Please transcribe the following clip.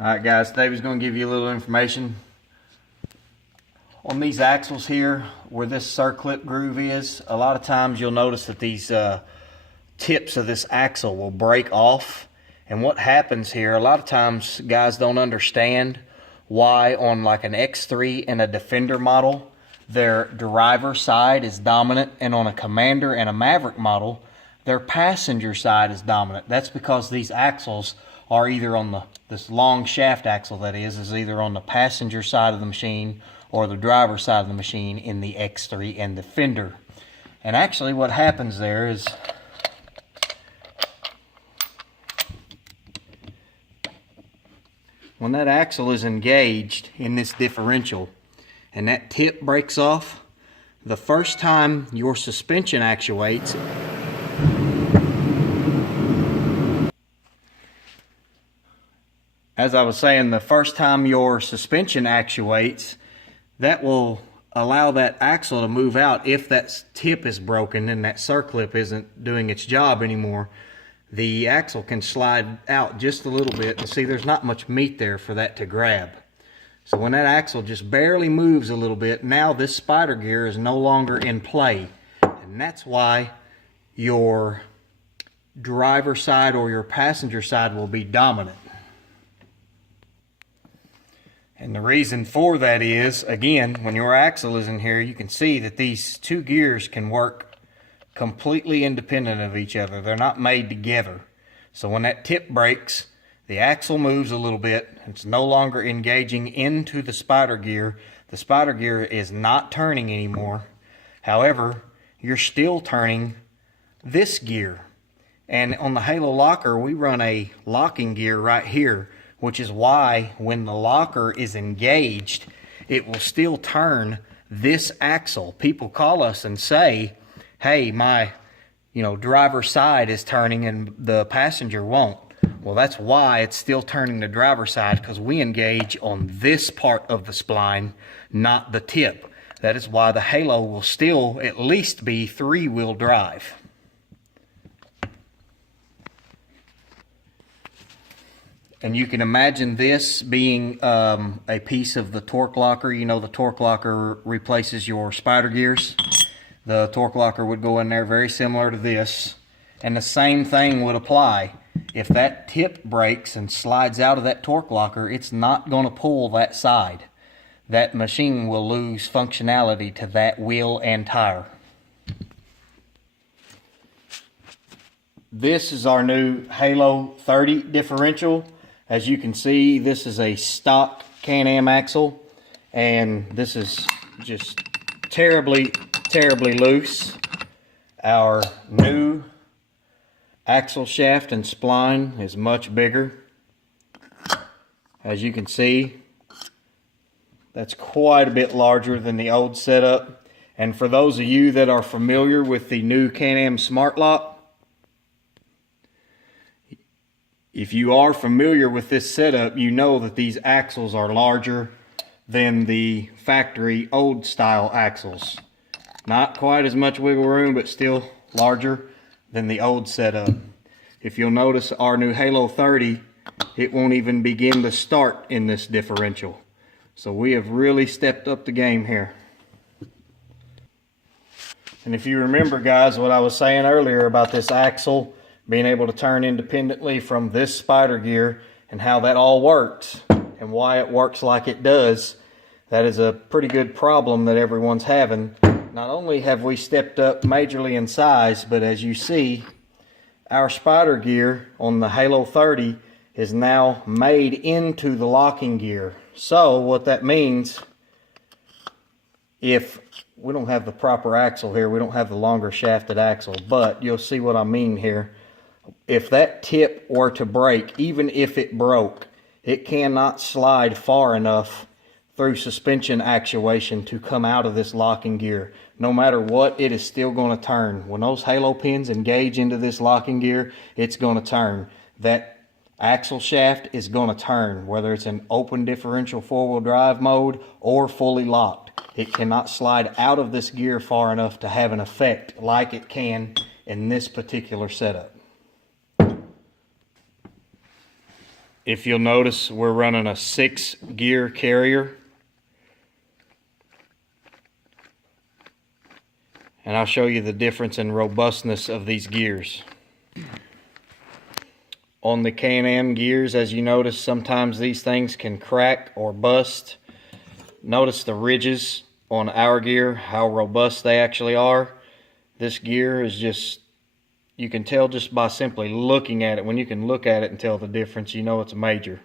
Alright guys, David's going to give you a little information on these axles here where this circlip groove is. A lot of times you'll notice that these tips of this axle will break off, and what happens here, a lot of times guys don't understand why on like an X3 and a Defender model their driver side is dominant, and on a Commander and a Maverick model their passenger side is dominant. That's because these axles are either on this long shaft axle that is either on the passenger side of the machine or the driver side of the machine in the X3 and Defender. And actually what happens there is when that axle is engaged in this differential and that tip breaks off, the first time your suspension actuates, as I was saying, the first time your suspension actuates, that will allow that axle to move out. If that tip is broken and that circlip isn't doing its job anymore, the axle can slide out just a little bit, and see there's not much meat there for that to grab. So when that axle just barely moves a little bit, now this spider gear is no longer in play, and that's why your driver side or your passenger side will be dominant. And the reason for that is, again, when your axle is in here, you can see that these two gears can work completely independent of each other. They're not made together. So when that tip breaks, the axle moves a little bit. It's no longer engaging into the spider gear. The spider gear is not turning anymore. However, you're still turning this gear. And on the Halo locker, we run a locking gear right here, which is why when the locker is engaged, it will still turn this axle. People call us and say, hey, my driver's side is turning and the passenger won't. Well, that's why it's still turning the driver's side, because we engage on this part of the spline, not the tip. That is why the Halo will still at least be 3-wheel drive. And you can imagine this being a piece of the torque locker. You know, the torque locker replaces your spider gears. The torque locker would go in there very similar to this. And the same thing would apply. If that tip breaks and slides out of that torque locker, it's not going to pull that side. That machine will lose functionality to that wheel and tire. This is our new Halo 30 differential. As you can see, this is a stock Can-Am axle, and this is just terribly, terribly loose. Our new axle shaft and spline is much bigger. As you can see, that's quite a bit larger than the old setup. And for those of you that are familiar with the new Can-Am Smart Lock, if you are familiar with this setup, you know that these axles are larger than the factory old style axles. Not quite as much wiggle room, but still larger than the old setup. If you'll notice, our new Halo 30, it won't even begin to start in this differential. So we have really stepped up the game here. And if you remember, guys, what I was saying earlier about this axle being able to turn independently from this spider gear and how that all works and why it works like it does, that is a pretty good problem that everyone's having. Not only have we stepped up majorly in size, but as you see, our spider gear on the Halo 30 is now made into the locking gear. So what that means, if we don't have the proper axle here, we don't have the longer shafted axle, but you'll see what I mean here. If that tip were to break, even if it broke, it cannot slide far enough through suspension actuation to come out of this locking gear. No matter what, it is still going to turn. When those Halo pins engage into this locking gear, it's going to turn. That axle shaft is going to turn, whether it's in open differential 4-wheel drive mode or fully locked. It cannot slide out of this gear far enough to have an effect like it can in this particular setup. If you'll notice, we're running a 6-gear carrier. And I'll show you the difference in robustness of these gears. On the Can-Am gears, as you notice, sometimes these things can crack or bust. Notice the ridges on our gear, how robust they actually are. This gear is just, you can tell just by simply looking at it. When you can look at it and tell the difference, you know it's major.